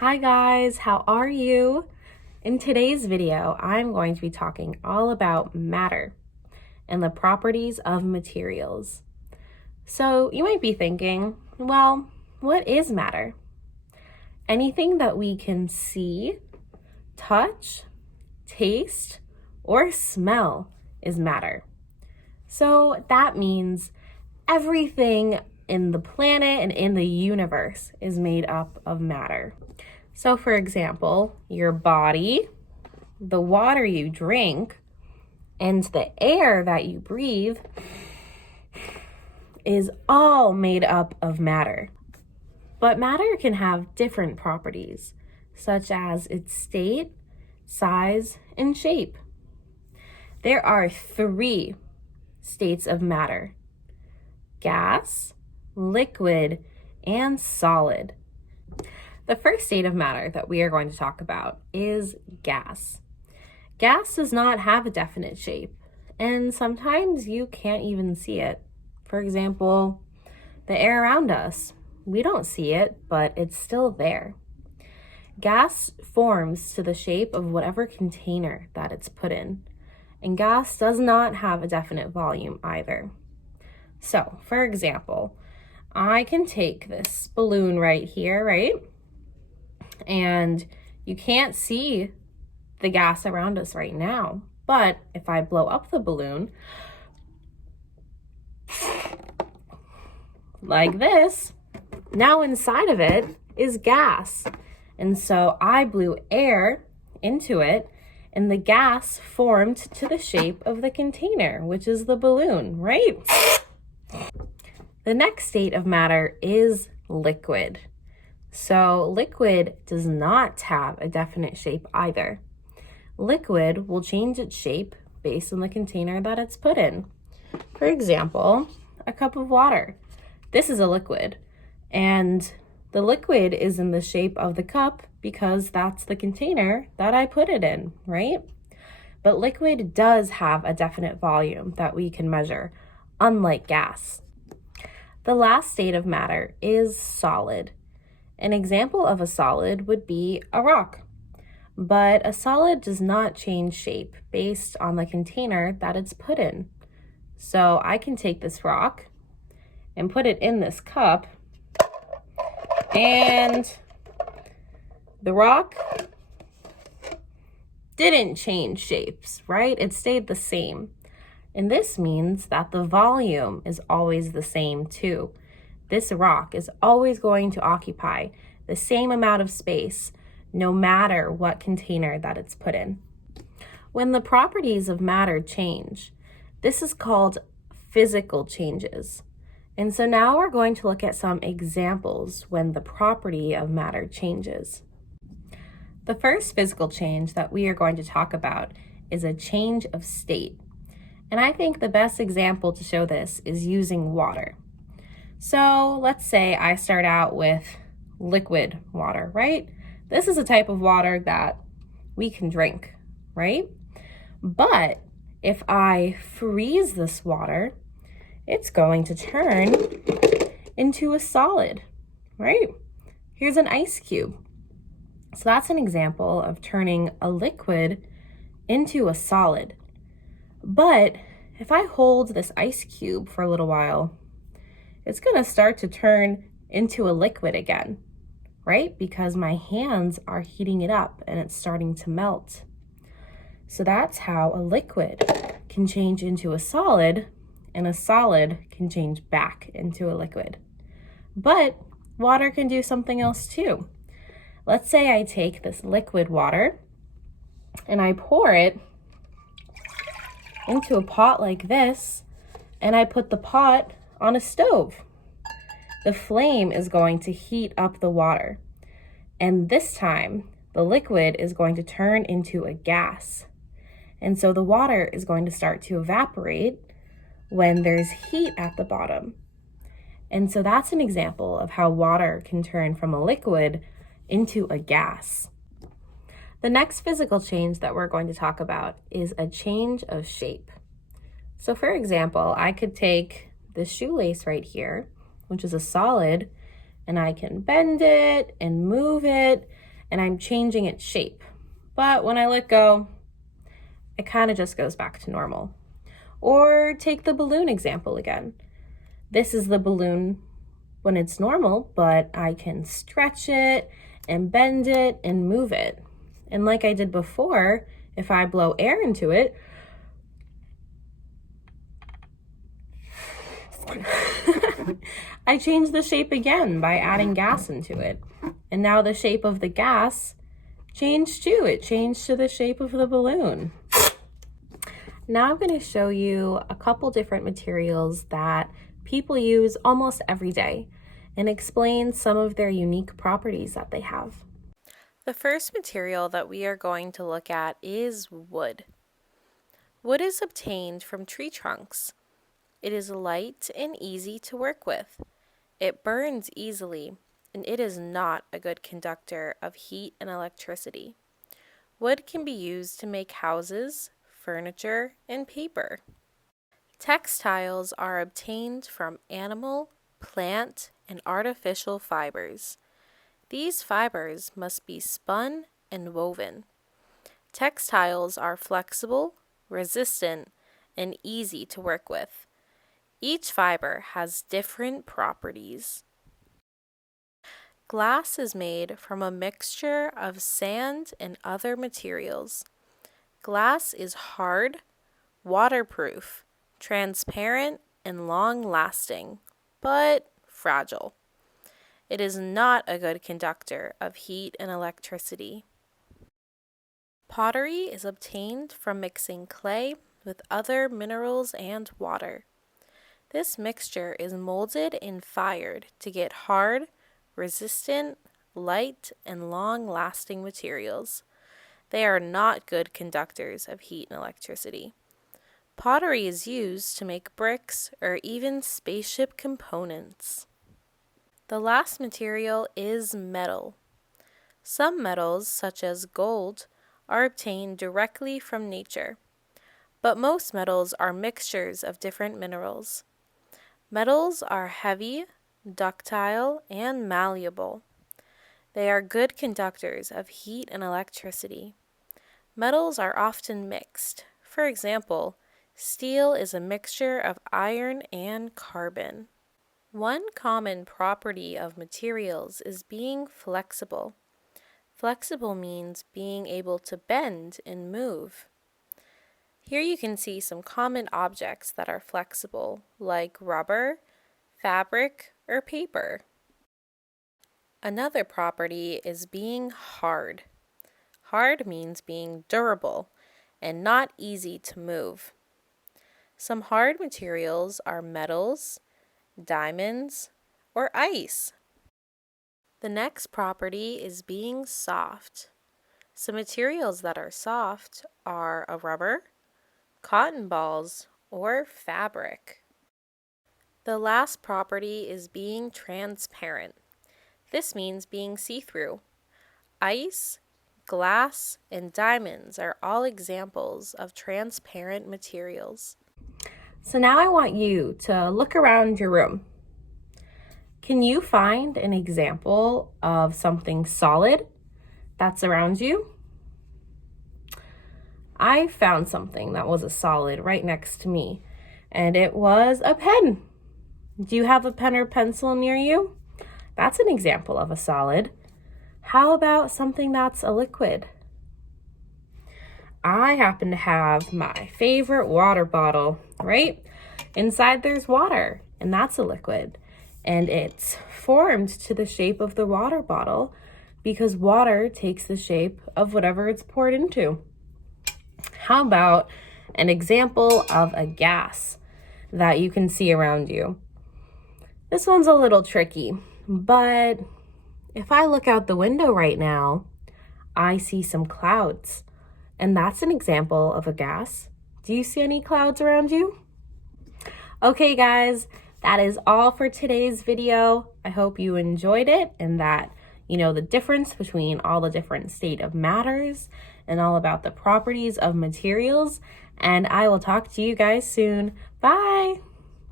Hi guys, how are you? In today's video, I'm going to be talking all about matter and the properties of materials. So you might be thinking, well, what is matter? Anything that we can see, touch, taste, or smell is matter. So that means everything in the planet and in the universe is made up of matter. So for example, your body, the water you drink, and the air that you breathe is all made up of matter. But matter can have different properties, such as its state, size, and shape. There are 3 states of matter: gas, liquid, and solid. The first state of matter that we are going to talk about is gas. Gas does not have a definite shape, and sometimes you can't even see it. For example, the air around us. We don't see it, but it's still there. Gas forms to the shape of whatever container that it's put in, and gas does not have a definite volume either. So, for example, I can take this balloon right here, right? And you can't see the gas around us right now. But if I blow up the balloon like this, now inside of it is gas. And so I blew air into it, and the gas formed to the shape of the container, which is the balloon, right? The next state of matter is liquid. So liquid does not have a definite shape either. Liquid will change its shape based on the container that it's put in. For example, a cup of water. This is a liquid, and the liquid is in the shape of the cup because that's the container that I put it in, right? But liquid does have a definite volume that we can measure, unlike gas. The last state of matter is solid. An example of a solid would be a rock, but a solid does not change shape based on the container that it's put in. So I can take this rock and put it in this cup, and the rock didn't change shapes, right? It stayed the same. And this means that the volume is always the same too. This rock is always going to occupy the same amount of space, no matter what container that it's put in. When the properties of matter change, this is called physical changes. And so now we're going to look at some examples when the property of matter changes. The first physical change that we are going to talk about is a change of state. And I think the best example to show this is using water. So let's say I start out with liquid water, right? This is a type of water that we can drink, right? But if I freeze this water, it's going to turn into a solid, right? Here's an ice cube. So that's an example of turning a liquid into a solid. But if I hold this ice cube for a little while, it's going to start to turn into a liquid again, right? Because my hands are heating it up and it's starting to melt. So that's how a liquid can change into a solid, and a solid can change back into a liquid. But water can do something else too. Let's say I take this liquid water and I pour it into a pot like this, and I put the pot on a stove. The flame is going to heat up the water, and this time the liquid is going to turn into a gas. And so the water is going to start to evaporate when there's heat at the bottom. And so that's an example of how water can turn from a liquid into a gas. The next physical change that we're going to talk about is a change of shape. So for example, I could take this shoelace right here, which is a solid, and I can bend it and move it, and I'm changing its shape. But when I let go, it kind of just goes back to normal. Or take the balloon example again. This is the balloon when it's normal, but I can stretch it and bend it and move it. And like I did before, if I blow air into it, I change the shape again by adding gas into it. And now the shape of the gas changed too. It changed to the shape of the balloon. Now I'm going to show you a couple different materials that people use almost every day and explain some of their unique properties that they have. The first material that we are going to look at is wood. Wood is obtained from tree trunks. It is light and easy to work with. It burns easily, and it is not a good conductor of heat and electricity. Wood can be used to make houses, furniture, and paper. Textiles are obtained from animal, plant, and artificial fibers. These fibers must be spun and woven. Textiles are flexible, resistant, and easy to work with. Each fiber has different properties. Glass is made from a mixture of sand and other materials. Glass is hard, waterproof, transparent, and long-lasting, but fragile. It is not a good conductor of heat and electricity. Pottery is obtained from mixing clay with other minerals and water. This mixture is molded and fired to get hard, resistant, light, and long-lasting materials. They are not good conductors of heat and electricity. Pottery is used to make bricks or even spaceship components. The last material is metal. Some metals, such as gold, are obtained directly from nature, but most metals are mixtures of different minerals. Metals are heavy, ductile, and malleable. They are good conductors of heat and electricity. Metals are often mixed. For example, steel is a mixture of iron and carbon. One common property of materials is being flexible. Flexible means being able to bend and move. Here you can see some common objects that are flexible, like rubber, fabric, or paper. Another property is being hard. Hard means being durable and not easy to move. Some hard materials are metals, diamonds, or ice. The next property is being soft. Some materials that are soft are a rubber, cotton balls, or fabric. The last property is being transparent. This means being see-through. Ice, glass, and diamonds are all examples of transparent materials. So now I want you to look around your room. Can you find an example of something solid that's around you? I found something that was a solid right next to me, and it was a pen. Do you have a pen or pencil near you? That's an example of a solid. How about something that's a liquid? I happen to have my favorite water bottle, right? Inside there's water, and that's a liquid. And it's formed to the shape of the water bottle because water takes the shape of whatever it's poured into. How about an example of a gas that you can see around you? This one's a little tricky, but if I look out the window right now, I see some clouds, and that's an example of a gas. Do you see any clouds around you? Okay, guys, that is all for today's video. I hope you enjoyed it and that you know the difference between all the different state of matters and all about the properties of materials. And I will talk to you guys soon. Bye.